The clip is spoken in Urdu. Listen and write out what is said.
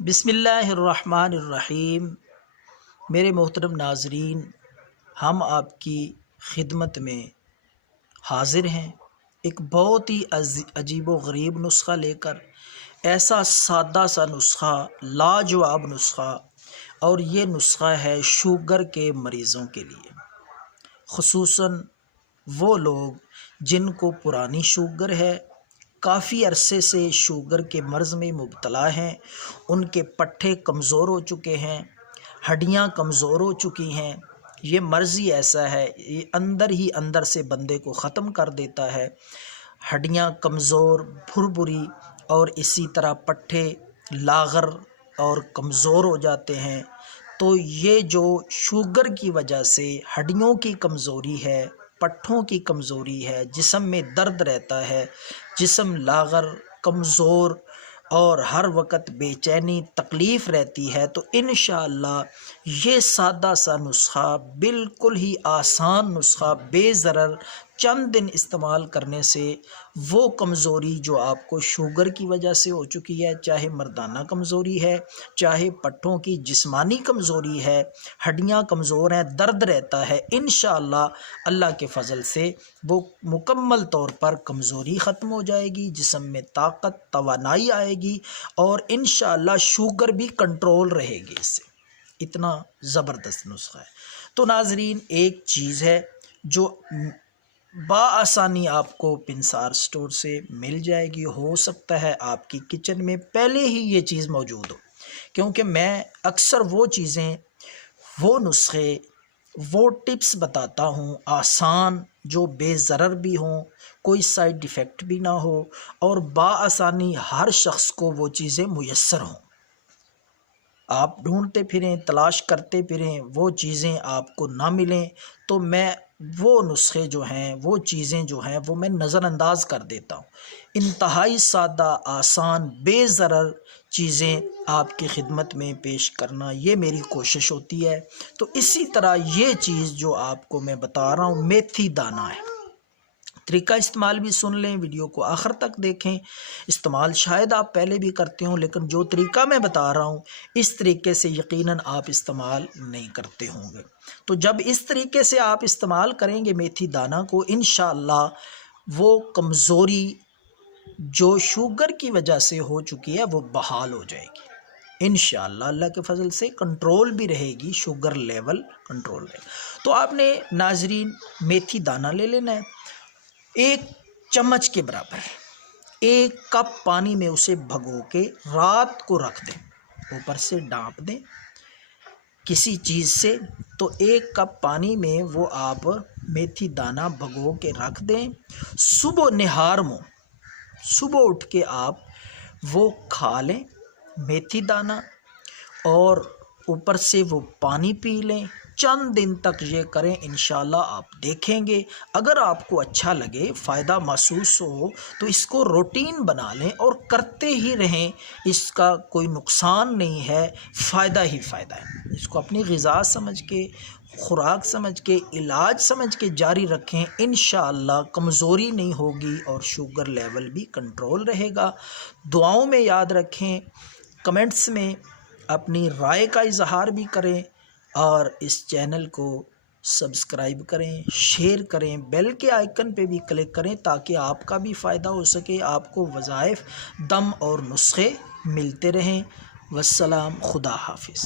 بسم اللہ الرحمن الرحیم۔ میرے محترم ناظرین، ہم آپ کی خدمت میں حاضر ہیں ایک بہت ہی عجیب و غریب نسخہ لے کر۔ ایسا سادہ سا نسخہ، لاجواب نسخہ، اور یہ نسخہ ہے شوگر کے مریضوں کے لیے، خصوصاً وہ لوگ جن کو پرانی شوگر ہے، کافی عرصے سے شوگر کے مرض میں مبتلا ہیں، ان کے پٹھے کمزور ہو چکے ہیں، ہڈیاں کمزور ہو چکی ہیں۔ یہ مرض ہی ایسا ہے، یہ اندر ہی اندر سے بندے کو ختم کر دیتا ہے۔ ہڈیاں کمزور، بھربھری، اور اسی طرح پٹھے لاغر اور کمزور ہو جاتے ہیں۔ تو یہ جو شوگر کی وجہ سے ہڈیوں کی کمزوری ہے، پٹھوں کی کمزوری ہے، جسم میں درد رہتا ہے، جسم لاغر، کمزور اور ہر وقت بے چینی، تکلیف رہتی ہے، تو انشاءاللہ یہ سادہ سا نسخہ، بالکل ہی آسان نسخہ، بے ضرر، چند دن استعمال کرنے سے وہ کمزوری جو آپ کو شوگر کی وجہ سے ہو چکی ہے، چاہے مردانہ کمزوری ہے، چاہے پٹھوں کی جسمانی کمزوری ہے، ہڈیاں کمزور ہیں، درد رہتا ہے، انشاءاللہ اللہ کے فضل سے وہ مکمل طور پر کمزوری ختم ہو جائے گی، جسم میں طاقت، توانائی آئے گی، اور انشاءاللہ شوگر بھی کنٹرول رہے گی اس سے۔ اتنا زبردست نسخہ ہے۔ تو ناظرین، ایک چیز ہے جو بآسانی آپ کو پنسار سٹور سے مل جائے گی، ہو سکتا ہے آپ کی کچن میں پہلے ہی یہ چیز موجود ہو، کیونکہ میں اکثر وہ چیزیں، وہ نسخے، وہ ٹپس بتاتا ہوں آسان، جو بے ضرر بھی ہوں، کوئی سائیڈ ایفیکٹ بھی نہ ہو، اور بآسانی ہر شخص کو وہ چیزیں میسر ہوں۔ آپ ڈھونڈتے پھریں، تلاش کرتے پھریں، وہ چیزیں آپ کو نہ ملیں، تو میں وہ نسخے جو ہیں، وہ چیزیں جو ہیں، وہ میں نظر انداز کر دیتا ہوں۔ انتہائی سادہ، آسان، بے ضرر چیزیں آپ کی خدمت میں پیش کرنا، یہ میری کوشش ہوتی ہے۔ تو اسی طرح یہ چیز جو آپ کو میں بتا رہا ہوں، میتھی دانہ ہے۔ طریقہ استعمال بھی سن لیں، ویڈیو کو آخر تک دیکھیں۔ استعمال شاید آپ پہلے بھی کرتے ہوں، لیکن جو طریقہ میں بتا رہا ہوں، اس طریقے سے یقیناً آپ استعمال نہیں کرتے ہوں گے۔ تو جب اس طریقے سے آپ استعمال کریں گے میتھی دانہ کو، انشاءاللہ وہ کمزوری جو شوگر کی وجہ سے ہو چکی ہے، وہ بحال ہو جائے گی انشاءاللہ۔ اللہ کے فضل سے کنٹرول بھی رہے گی، شوگر لیول کنٹرول رہے گا۔ تو آپ نے ناظرین میتھی دانہ لے لینا ہے، 1 چمچ کے برابر، 1 کپ پانی میں اسے بھگو کے رات کو رکھ دیں، اوپر سے ڈھانپ دیں کسی چیز سے۔ تو 1 کپ پانی میں وہ آپ میتھی دانہ بھگو کے رکھ دیں۔ صبح نہار میں، صبح اٹھ کے آپ وہ کھا لیں میتھی دانہ، اور اوپر سے وہ پانی پی لیں۔ چند دن تک یہ کریں، انشاءاللہ آپ دیکھیں گے۔ اگر آپ کو اچھا لگے، فائدہ محسوس ہو، تو اس کو روٹین بنا لیں اور کرتے ہی رہیں۔ اس کا کوئی نقصان نہیں ہے، فائدہ ہی فائدہ ہے۔ اس کو اپنی غذا سمجھ کے، خوراک سمجھ کے، علاج سمجھ کے جاری رکھیں، انشاءاللہ کمزوری نہیں ہوگی اور شوگر لیول بھی کنٹرول رہے گا۔ دعاؤں میں یاد رکھیں، کمنٹس میں اپنی رائے کا اظہار بھی کریں، اور اس چینل کو سبسکرائب کریں، شیئر کریں، بیل کے آئیکن پہ بھی کلک کریں، تاکہ آپ کا بھی فائدہ ہو سکے، آپ کو وظائف، دم اور نسخے ملتے رہیں۔ والسلام، خدا حافظ۔